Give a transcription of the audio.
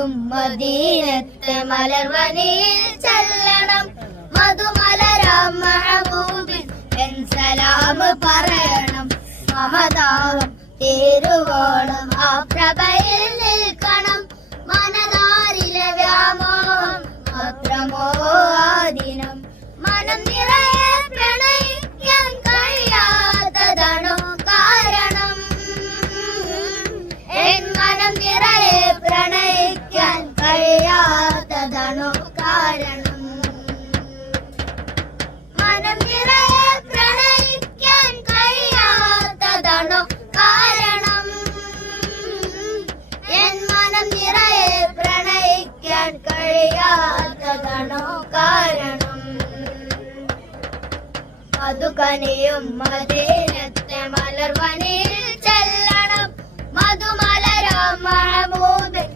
കനിയും മദീനത്തെ മലർവനിയിൽ ചെല്ലണം. മധുമലരാം മഹബൂബിൻ എൻ സലാം പറയണം. മമതാവും തീരുവോളം ആ പ്രഭയിൽ നിൽക്കണം. മനതാരിലെ വ്യാമോഹം മാത്രമോ ആദിനം. മനം നിറയെ പ്രണയിക്കാൻ കഴിയാത്തതാണോ കാരണം? എൻ മനം നിറയെ പ്രണയിക്കാൻ കഴിയാത്തതാണോ കാരണം? മനം നിറയെ പ്രണയിക്കാൻ കഴിയാത്തതാണോ കാരണം? എൻ മനം നിറയെ പ്രണയിക്കാൻ കഴിയാത്തതാണോ കാരണം? മധുകനിയും മദീനത്തെ മലർവനിയിൽ ചെല്ലണം. മധുമലരാം മഹബൂബിൻ